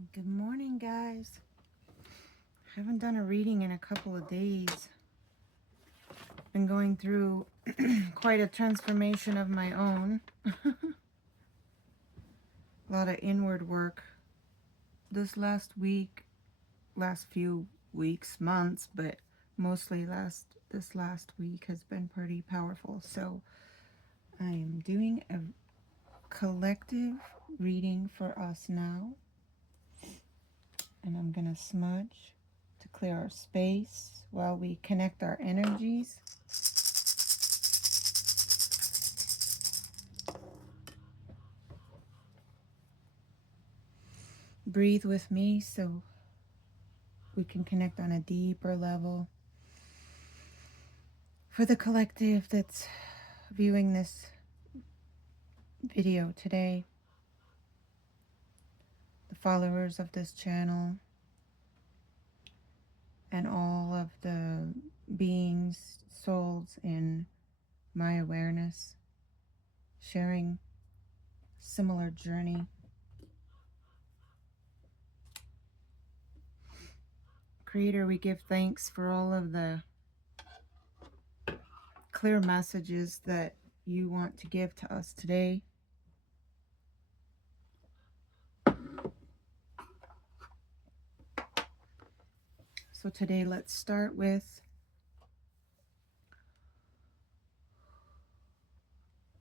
Good morning, guys. Haven't done a reading in a couple of days. Been going through quite a transformation of my own. A lot of inward work this last week, last few weeks, months, but mostly this last week has been pretty powerful. So I am doing a collective reading for us now. And I'm going to smudge to clear our space while we connect our energies. Breathe with me so we can connect on a deeper level. For the collective that's viewing this video today, the followers of this channel, and all of the beings, souls in my awareness, sharing similar journey. Creator, we give thanks for all of the clear messages that you want to give to us today. So today, let's start with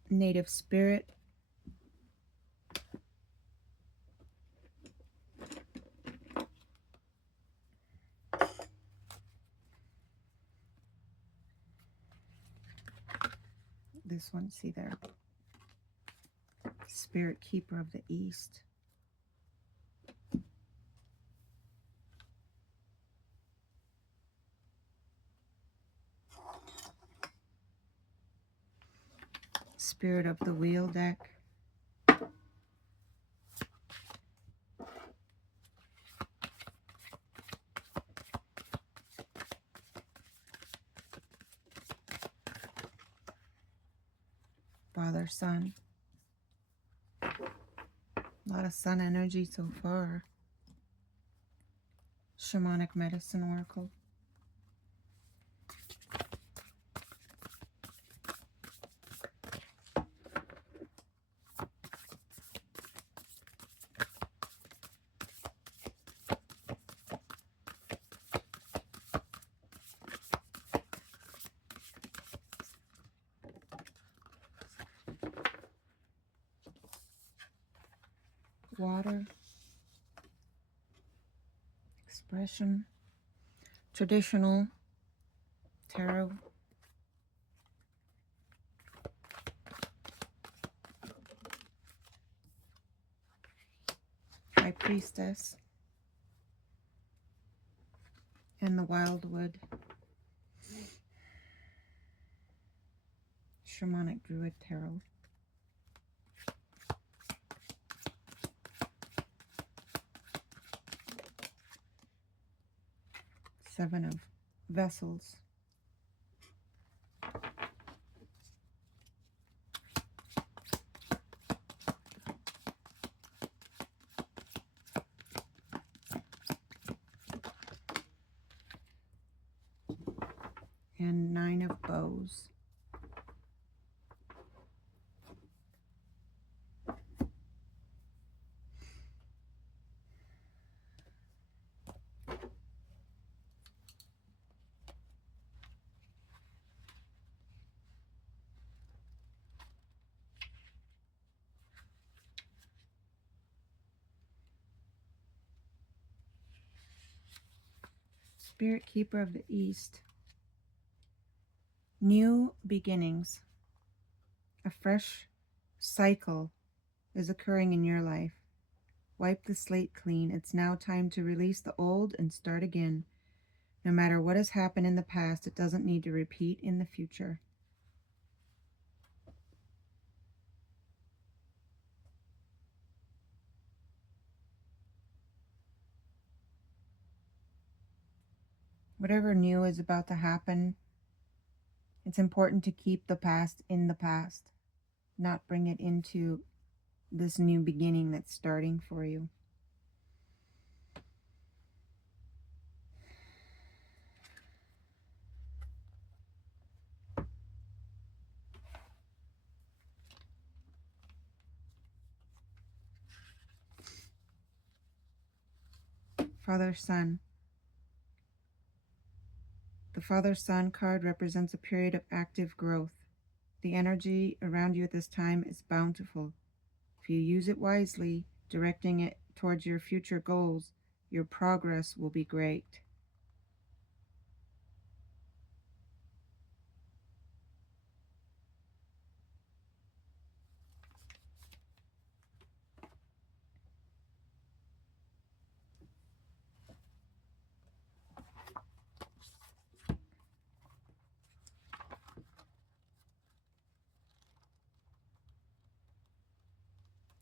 Native Spirit. This one, see there. Spirit Keeper of the East. Spirit of the Wheel deck. Father, Son. A lot of sun energy so far. Shamanic Medicine Oracle. Water. Expression. Traditional tarot. High Priestess. And the Wildwood. Shamanic Druid Tarot. Seven of Vessels. And Nine of Bows. Spirit Keeper of the East. New beginnings. A fresh cycle is occurring in your life. Wipe the slate clean. It's now time to release the old and start again. No matter what has happened in the past, it doesn't need to repeat in the future. Whatever new is about to happen, it's important to keep the past in the past, not bring it into this new beginning that's starting for you. Father Sun. The Father Sun card represents a period of active growth. The energy around you at this time is bountiful. If you use it wisely, directing it towards your future goals, your progress will be great.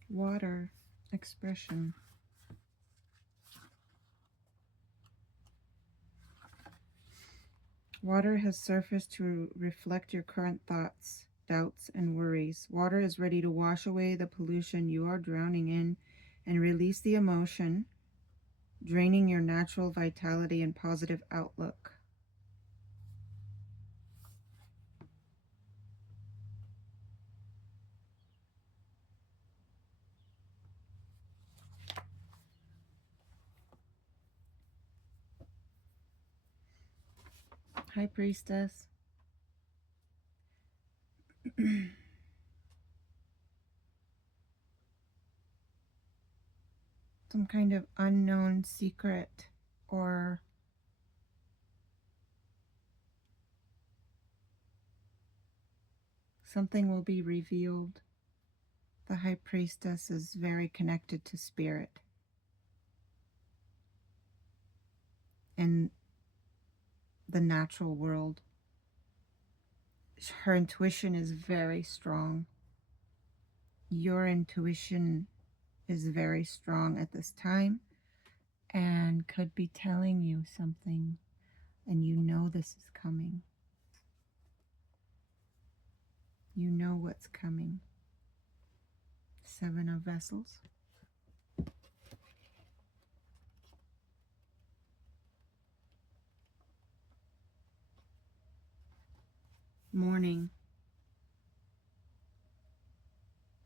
Water expression. Water has surfaced to reflect your current thoughts, doubts, and worries. Water is ready to wash away the pollution you are drowning in and release the emotion, draining your natural vitality and positive outlook. High Priestess. Some kind of unknown secret or something will be revealed. The High Priestess is very connected to spirit. And the natural world. Her intuition is very strong. Your intuition is very strong at this time and could be telling you something, and you know this is coming. You know what's coming. Seven of Vessels. Mourning.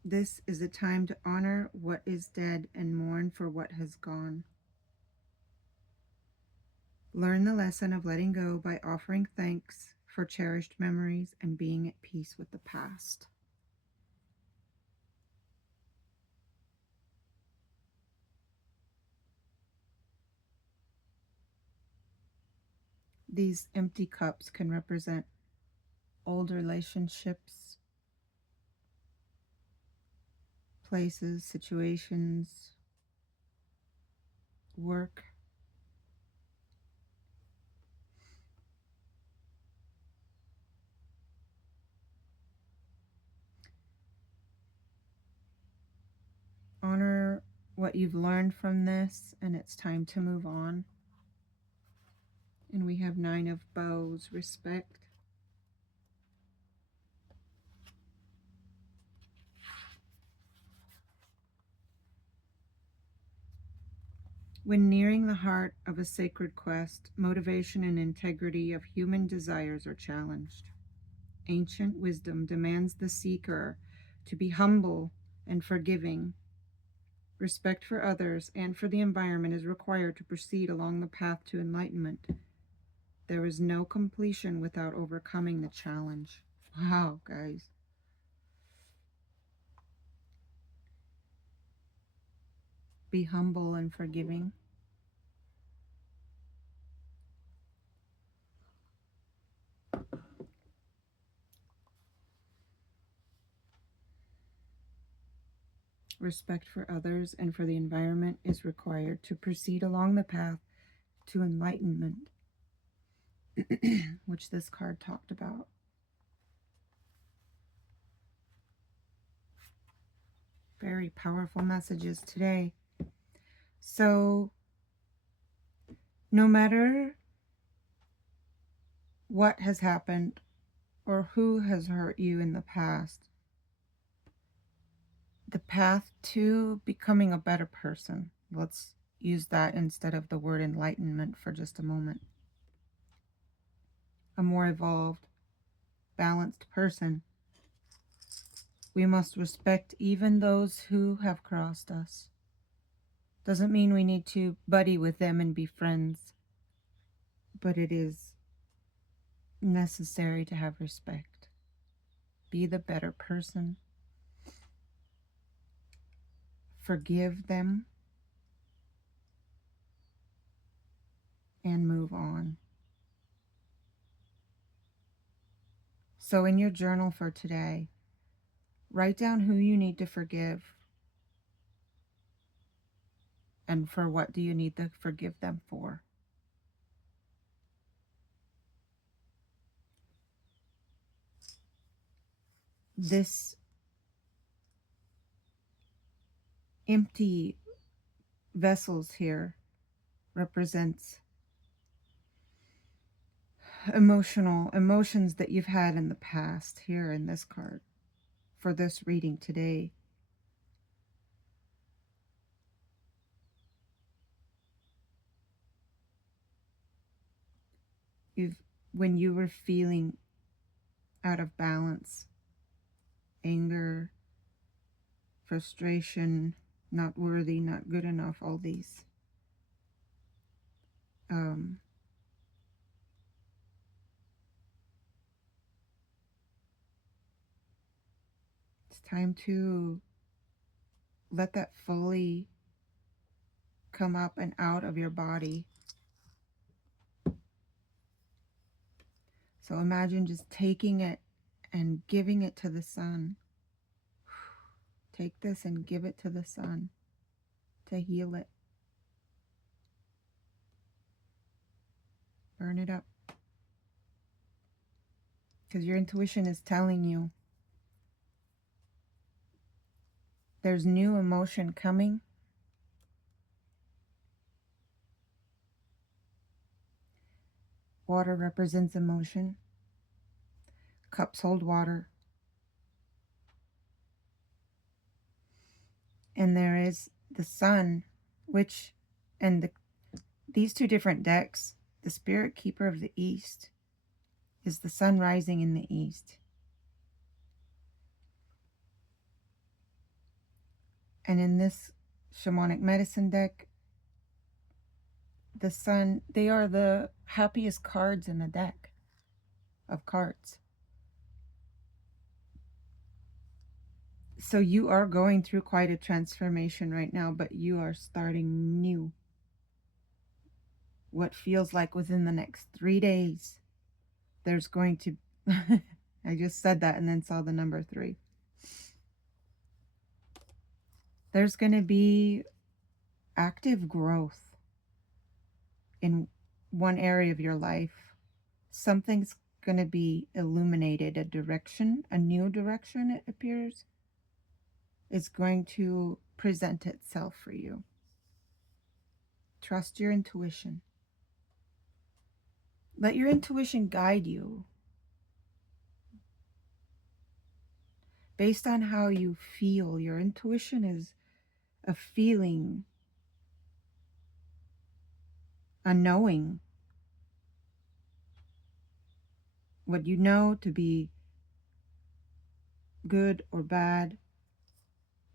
This is a time to honor what is dead and mourn for what has gone. Learn the lesson of letting go by offering thanks for cherished memories and being at peace with the past. These empty cups can represent old relationships, places, situations, work. Honor what you've learned from this, and it's time to move on. And we have Nine of Bows, respect. When nearing the heart of a sacred quest, motivation and integrity of human desires are challenged. Ancient wisdom demands the seeker to be humble and forgiving. Respect for others and for the environment is required to proceed along the path to enlightenment. There is no completion without overcoming the challenge. Wow, guys. Be humble and forgiving. Respect for others and for the environment is required to proceed along the path to enlightenment, which this card talked about. Very powerful messages today. So, no matter what has happened or who has hurt you in the past, the path to becoming a better person, let's use that instead of the word enlightenment for just a moment. A more evolved, balanced person. We must respect even those who have crossed us. Doesn't mean we need to buddy with them and be friends, but it is necessary to have respect. Be the better person. Forgive them and move on. So, in your journal for today, write down who you need to forgive and for what do you need to forgive them for. This empty vessels here represents emotions that you've had in the past here in this card for this reading today. You've when you were feeling out of balance, anger, frustration, not worthy, not good enough, all these it's time to let that fully come up and out of your body. So imagine just taking it and giving it to the sun. Take this and give it to the sun to heal it. Burn it up. Because your intuition is telling you there's new emotion coming. Water represents emotion. Cups hold water. And there is the sun, which, and these two different decks, the spirit keeper of the east is the sun rising in the east. And in this shamanic medicine deck, the sun, they are the happiest cards in the deck of cards. So you are going through quite a transformation right now, but you are starting new. What feels like within the next 3 days, there's going to, I just said that and then saw the number 3. There's going to be active growth in one area of your life. Something's going to be illuminated, a direction, a new direction, it appears, is going to present itself for you. Trust your intuition. Let your intuition guide you based on how you feel. Your intuition is a feeling, a knowing. What you know to be good or bad,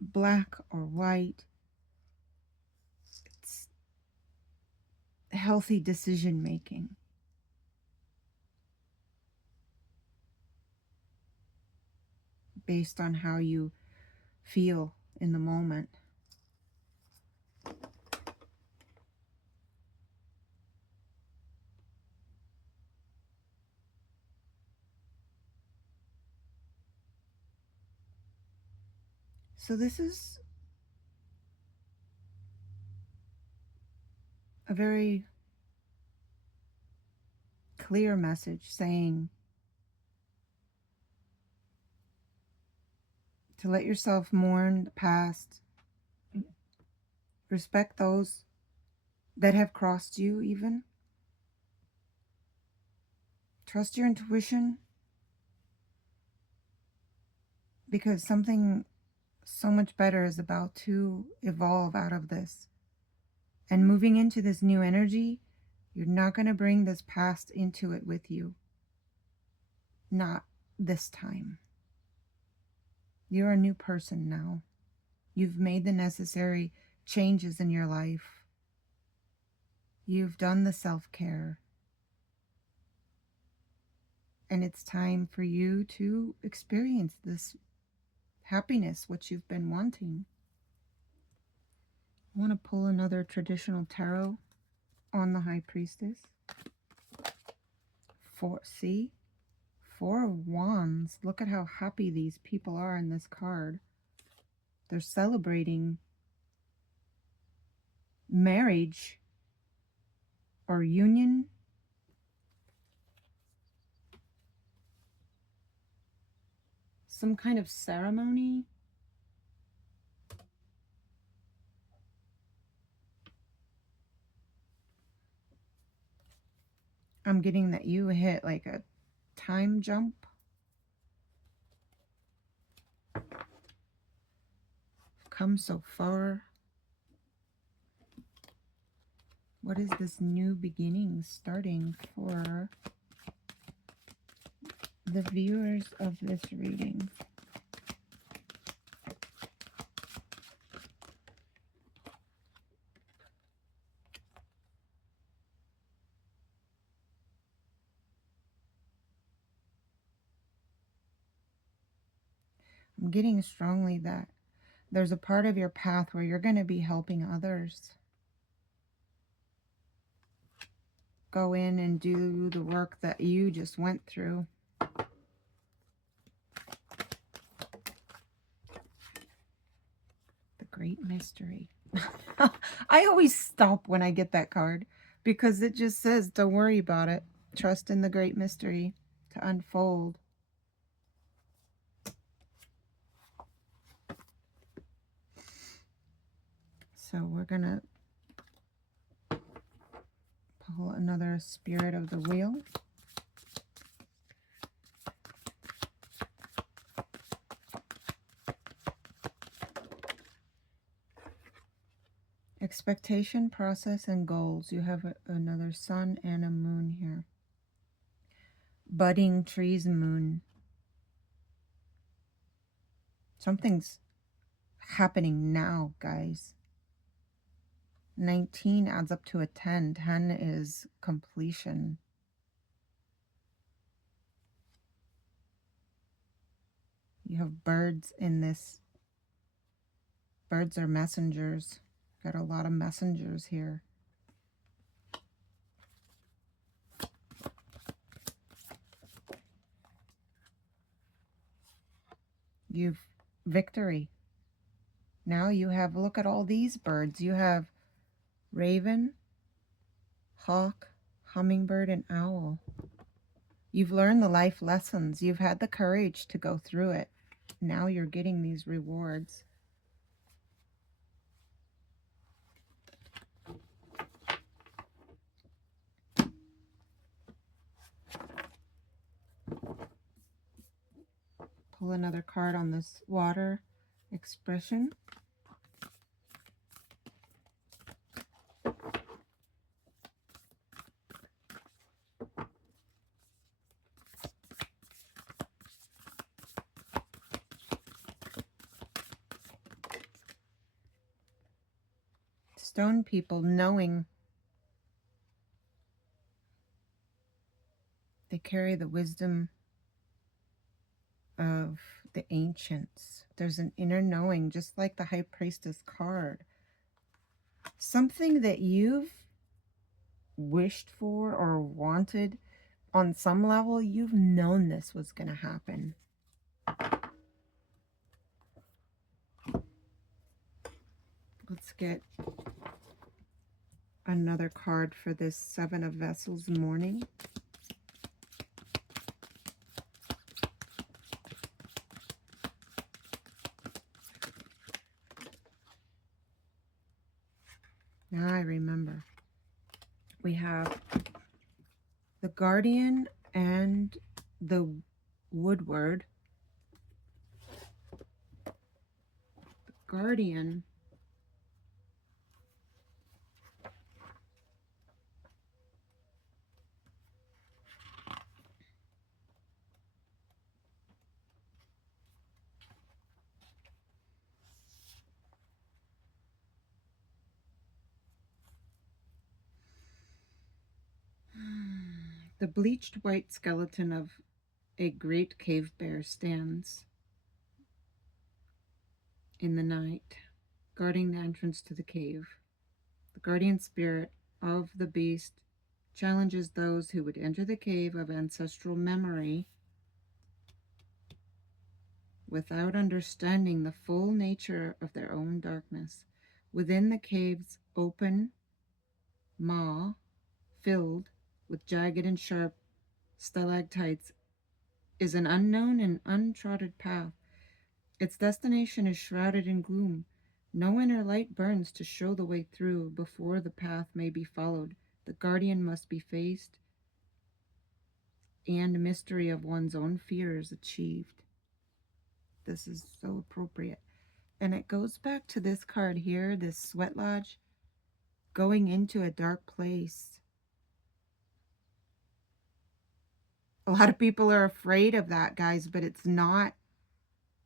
black or white. It's healthy decision making. Based on how you feel in the moment. So this is a very clear message saying to let yourself mourn the past, respect those that have crossed you even. Trust your intuition because something so much better is about to evolve out of this. And moving into this new energy, you're not going to bring this past into it with you. Not this time. You're a new person now. You've made the necessary changes in your life. You've done the self-care. And it's time for you to experience this happiness, what you've been wanting. I want to pull another traditional tarot on the High Priestess. See? Four of Wands. Look at how happy these people are in this card. They're celebrating marriage or union. Some kind of ceremony. I'm getting that you hit like a time jump. Come so far. What is this new beginning starting for the viewers of this reading? I'm getting strongly that there's a part of your path where you're going to be helping others. Go in and do the work that you just went through. The Great Mystery. I always stop when I get that card because it just says, don't worry about it. Trust in the Great Mystery to unfold. So we're going to pull another Spirit of the Wheel. Expectation, process, and goals. You have another sun and a moon here. Budding trees, moon. Something's happening now, guys. 19 adds up to a 10. 10 is completion. You have birds in this. Birds are messengers. Got a lot of messengers here. You've victory. Now you have, look at all these birds. You have raven, hawk, hummingbird, and owl. You've learned the life lessons. You've had the courage to go through it. Now you're getting these rewards. Pull another card on this water expression. Stone people knowing they carry the wisdom of the ancients. There's an inner knowing, just like the High Priestess card. Something that you've wished for or wanted on some level, you've known this was going to happen. Let's get another card for this Seven of Vessels morning. Now I remember. We have the Guardian and the Woodward. The Guardian The bleached white skeleton of a great cave bear stands in the night, guarding the entrance to the cave. The guardian spirit of the beast challenges those who would enter the cave of ancestral memory without understanding the full nature of their own darkness. Within the cave's open maw, filled with jagged and sharp stalactites, is an unknown and untrodden path. Its destination is shrouded in gloom. No inner light burns to show the way through. Before the path may be followed, the guardian must be faced and mystery of one's own fears achieved. This is so appropriate. And it goes back to this card here, this sweat lodge, going into a dark place. A lot of people are afraid of that, guys, but it's not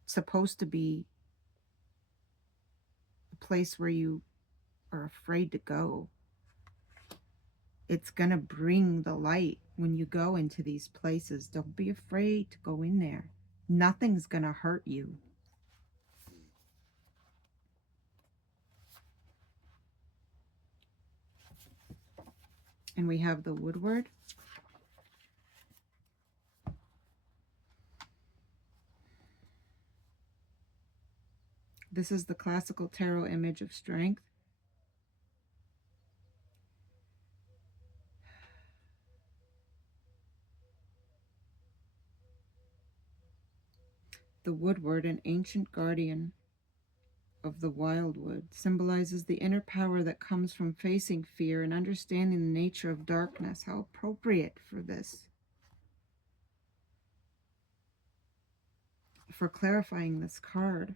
supposed to be a place where you are afraid to go. It's going to bring the light when you go into these places. Don't be afraid to go in there. Nothing's going to hurt you. And we have the Woodward. This is the classical tarot image of strength. The Woodward, an ancient guardian of the wildwood, symbolizes the inner power that comes from facing fear and understanding the nature of darkness. How appropriate for this. For clarifying this card.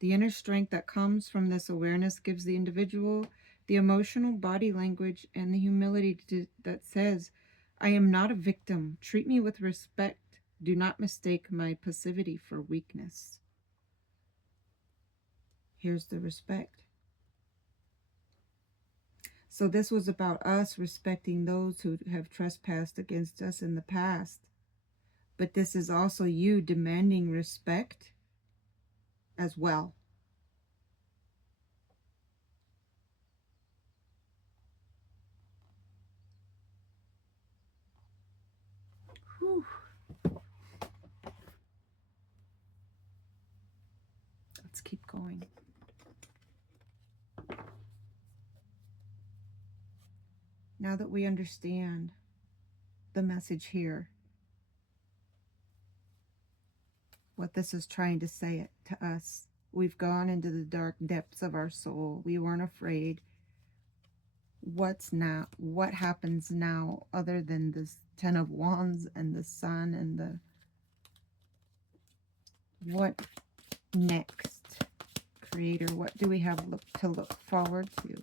The inner strength that comes from this awareness gives the individual the emotional body language and the humility that says, I am not a victim. Treat me with respect. Do not mistake my passivity for weakness. Here's the respect. So this was about us respecting those who have trespassed against us in the past. But this is also you demanding respect as well. Whew. Let's keep going. Now that we understand the message here, what this is trying to say it to us, we've gone into the dark depths of our soul. We weren't afraid. What's now? What happens now other than this Ten of Wands and the Sun and the what next? Creator, what do we have to look forward to?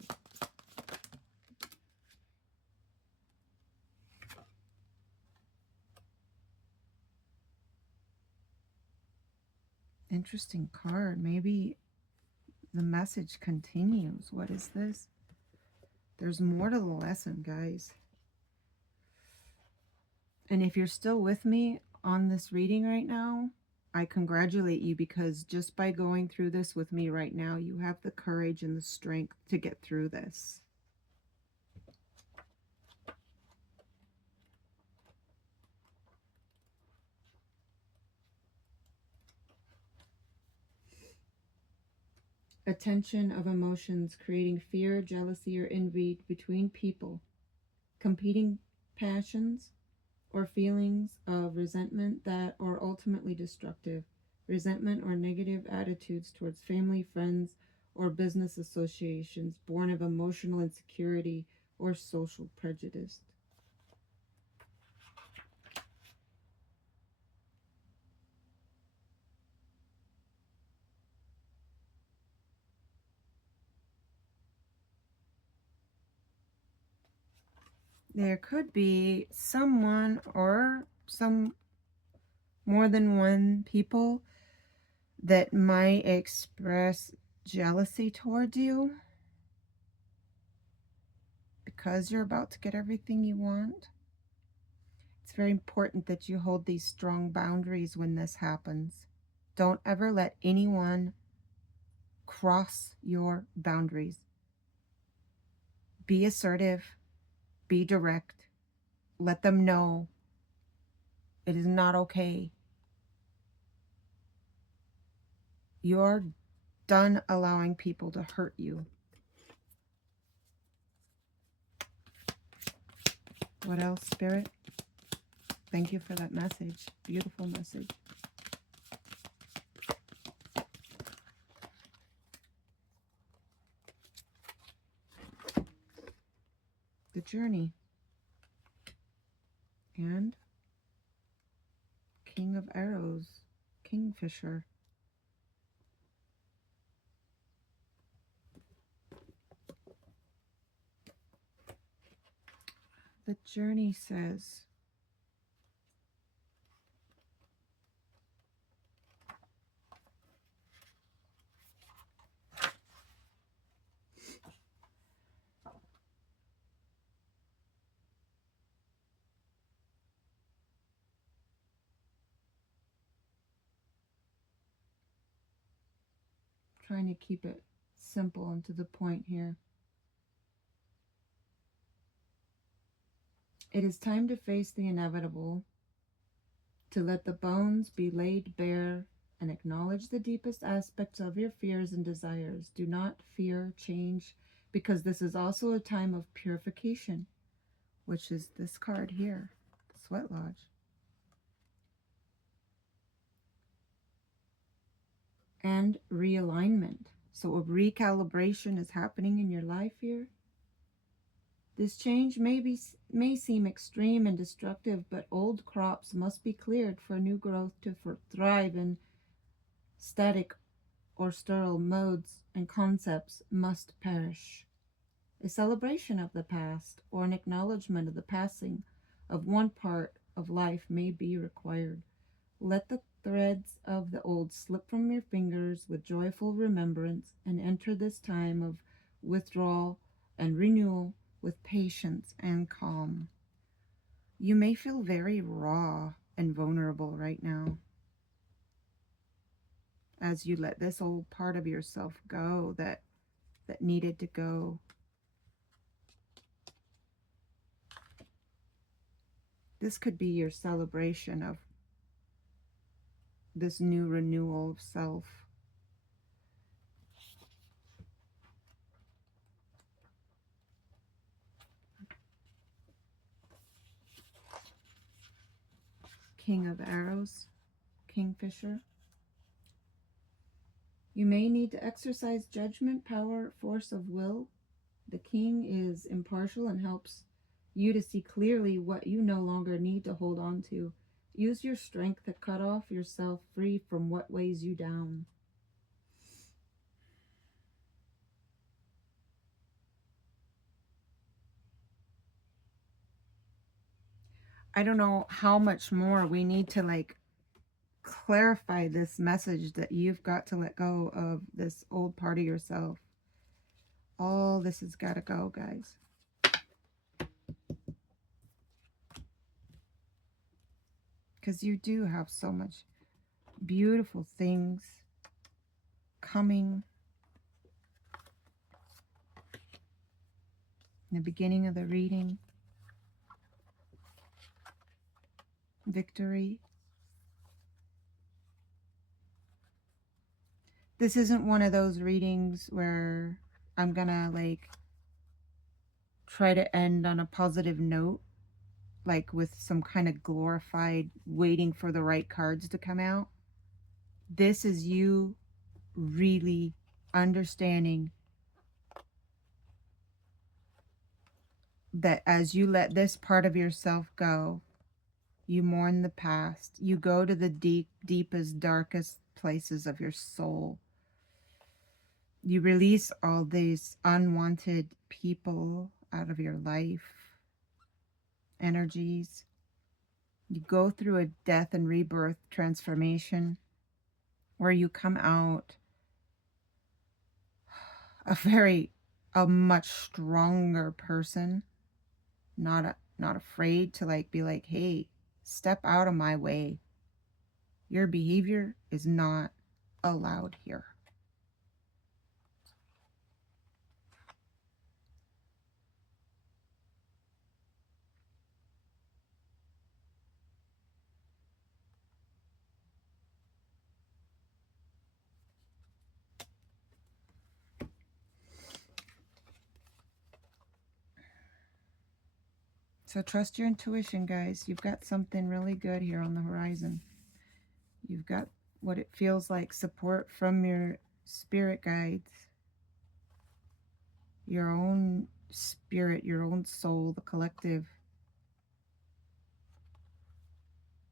Interesting card. Maybe the message continues. What is this? There's more to the lesson, guys. And if you're still with me on this reading right now, I congratulate you, because just by going through this with me right now, you have the courage and the strength to get through this. A tension of emotions creating fear, jealousy, or envy between people, competing passions or feelings of resentment that are ultimately destructive, resentment or negative attitudes towards family, friends, or business associations born of emotional insecurity or social prejudice. There could be someone or some more than one people that might express jealousy towards you. because you're about to get everything you want, it's very important that you hold these strong boundaries when this happens. Don't ever let anyone cross your boundaries. Be assertive, be direct, let them know it is not okay. You're done allowing people to hurt you. What else, Spirit? Thank you for that message. Beautiful message. The journey. And King of Arrows, Kingfisher. The journey says, trying to keep it simple and to the point here. It is time to face the inevitable, to let the bones be laid bare and acknowledge the deepest aspects of your fears and desires. Do not fear change, because this is also a time of purification, which is this card here, the Sweat Lodge. And realignment. So a recalibration is happening in your life here. This change may seem extreme and destructive, but old crops must be cleared for new growth to thrive, and static or sterile modes and concepts must perish. A celebration of the past or an acknowledgement of the passing of one part of life may be required. Let the threads of the old slip from your fingers with joyful remembrance, and enter this time of withdrawal and renewal with patience and calm. You may feel very raw and vulnerable right now as you let this old part of yourself go that needed to go. This could be your celebration of this new renewal of self. King of Arrows, Kingfisher. You may need to exercise judgment, power, force of will. The king is impartial and helps you to see clearly what you no longer need to hold on to. Use your strength to cut off yourself free from what weighs you down. I don't know how much more we need to clarify this message that you've got to let go of this old part of yourself. All this has got to go, guys. Because you do have so much beautiful things coming. In the beginning of the reading, victory. This isn't one of those readings where I'm gonna try to end on a positive note, like with some kind of glorified waiting for the right cards to come out. This is you really understanding that as you let this part of yourself go, you mourn the past, you go to the deepest, darkest places of your soul. You release all these unwanted people out of your life, energies. You go through a death and rebirth transformation where you come out a very a much stronger person, not afraid to like be like, "Hey, step out of my way. Your behavior is not allowed here." So trust your intuition, guys. You've got something really good here on the horizon. You've got what it feels like, support from your spirit guides, your own spirit, your own soul, the collective.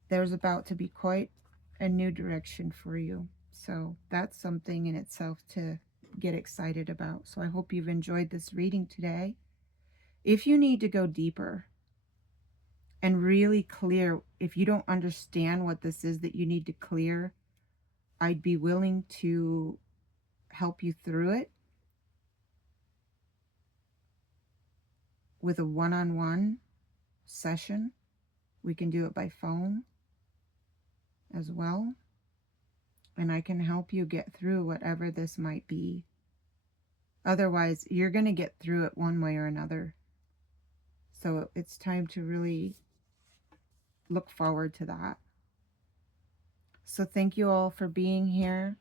There's about to be quite a new direction for you. So that's something in itself to get excited about. So I hope you've enjoyed this reading today. If you need to go deeper and really clear, if you don't understand what this is that you need to clear, I'd be willing to help you through it with a one-on-one session. We can do it by phone as well. And I can help you get through whatever this might be. Otherwise, you're going to get through it one way or another. So it's time to really look forward to that. So thank you all for being here.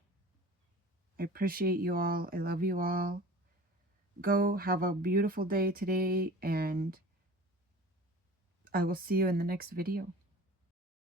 I appreciate you all. I love you all. Go have a beautiful day today, and I will see you in the next video.